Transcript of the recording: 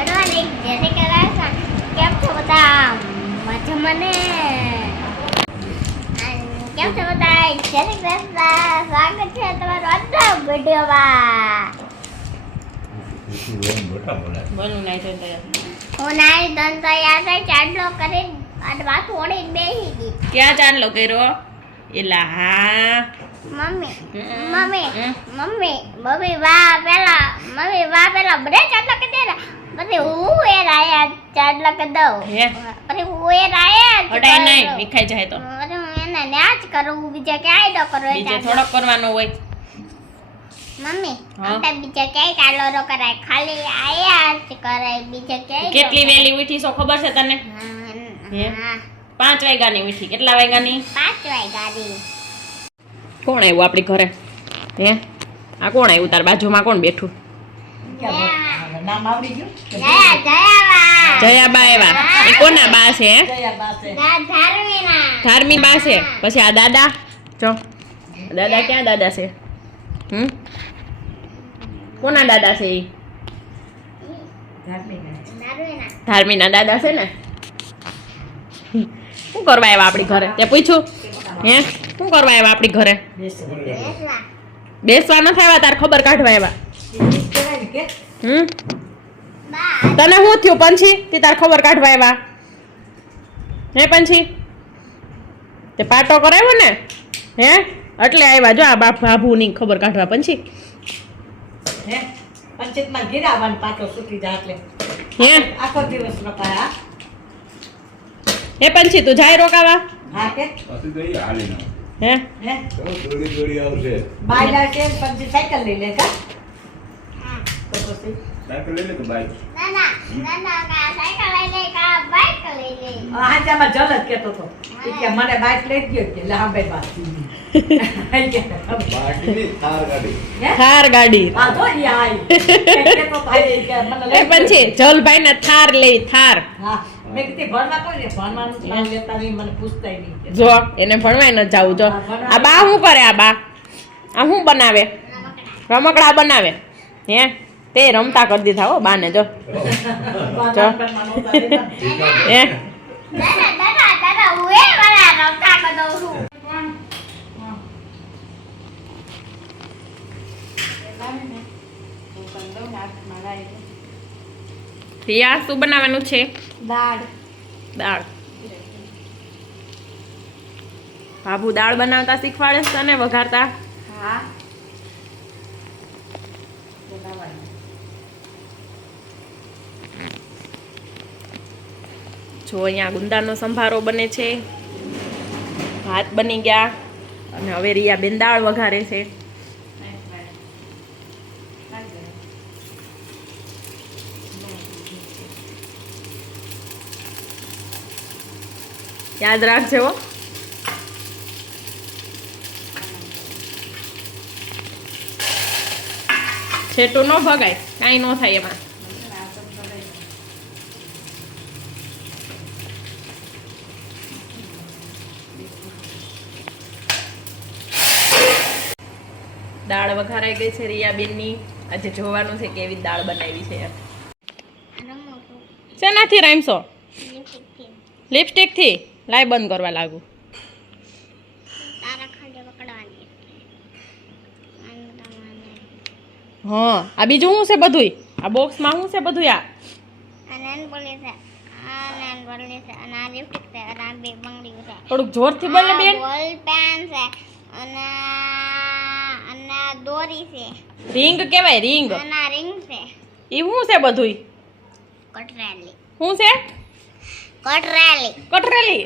Good morning જય શ્રી કૃષ્ણ. કેમ છો બધા? મજામાં ને? કેમ છો બધા? જય શ્રી કૃષ્ણ. સ્વાગત છે તમારું આજના વિડીયોમાં. બોલું નાઈ તો હું નાઈ ધન તૈયાર થઈ ચાંદલો કરી અને માથું ઓળીને બેસી ગઈ. ક્યાં ચાંદલો કર્યો? એલા હા મમ્મી મમ્મી મમ્મી મમ્મી વાહ પેલા બધે ચાંદલો કરી દે ને પછી હું એ રાયા ચાંદલો કરી દઉં. હે પછી હું એ રાયા હટાય નહીં વિખાઈ જાય તો પછી હું એને ન્યાજ કરું બીજા ક્યાંય ન કરું. બીજે થોડોક કરવાનો હોય. મમ્મી હા? આપણે બીજા ક્યાંય ચાંદલો ન કરાય, ખાલી આયા જ કરાય, બીજા ક્યાંય ન કેટલી કરાય. વેલી ઉઠી છો ખબર છે તને? હે? હા 5 વાગ્યાની ઉઠી. કેટલા વાગ્યાની? 5 વાગ્યાની. કોણ આવ્યું આપણી ઘરે? હે આ કોણ આવ્યું? તાર બાજુમાં કોણ બેઠું? નામ આવડી ગયું? જયાબા આવ્યા. એ કોના બા છે? હે? ધાર્મિના. ધાર્મી બા છે. પછી આ દાદા જો દાદા ક્યાં દાદા છે? કોના દાદા છે? એ ધાર્મિના. ધાર્મીના દાદા છે ને? શું કરવા આવ્યા આપણી ઘરે? તે પૂછ્યું? હે શું કરવા આવ્યા આપણી ઘરે? બેસવા. બેસવા નથી આવ્યા, તાર ખબર કાઢવા આવ્યા. બા તને શું થયું પંછી? તે તાર ખબર કાઢવા આવ્યા હે પંછી? તે પાટો કરાવ્યો ને હે એટલે આવ્યા. જો આ બાપ ભાભુની ખબર કાઢવા પંછી. હે પંચાયતમાં ગિરાવાનું પાછો છૂટી જાય એટલે હે આખો દિવસ રોકાયા. હે પંછી તું જાય રોકાવા? હા કે પછી તો એ હાલી ના હે હે તો દોડી આવશે બાય જાય છે પછી સાયકલ લઈ લે કા તો પછી સાયકલ લઈ લે તો બાઈક નાના કા સાયકલ લઈ લે કા બાઈક લઈ લે. હાજામાં જલ જ કેતો તો કે મને બાઈક લઈ ગયો કે લે હા ભાઈ બાત બાટલી થાર ગાડી થાર ગાડી. આ તો ઈ આઈ કેતો ભાઈ કે મને હે લઈ પંછી જલભાઈ ને થાર લઈ થાર. હા મેં કીધી ભણવા કોઈ ભણવાનું નામ લેતા નહીં મને પૂછતાય નહીં જો એને ભણવાય ન જાવું. જો આ બા શું કરે? આ બા આ શું બનાવે? રમકડા બનાવે. હે તે રમતા કરી દીધા હો બાને. જો હે દાદા હું એ વાળા રમતા કદો છું. રિયા શું બનાવવાનું છે? દાળ. દાળ. બાબુ દાળ બનાવતા શીખવાડે છે તને? વઘારતા? હા જો અહીંયા ગુંદાનો સંભારો બને છે, ભાત બની ગયા અને હવે રિયા બેન દાળ વઘારે છે. યાદ રાખજે હો. છેટું ન ભગાય, કાંઈ ન થાય એમાં. દાળ વઘારાઈ ગઈ છે રિયા બેનની. આજે જોવાનું છે કેવી દાળ બનાવી છે. શેનાથી રાઈમશો? લિપસ્ટિક થી. લાય બંધ કરવા લાગુ. તારા ખાંડે પકડવાની. હા આ બીજું શું છે બધુંય? આ બોક્સમાં શું છે બધુંય? આ નેન બોલે છે, આ નેન બોલે છે, અને આ લિપસ્ટિક છે, અને આ બે બંગડી છે, થોડુંક જોરથી બોલ ને બેન. બોલ પેન છે, અને આ દોરી છે, રિંગ કહેવાય રિંગ. અને આ રિંગ છે. એ શું છે બધુંય? કટરેલી. શું છે? કટરેલી. કટરેલી.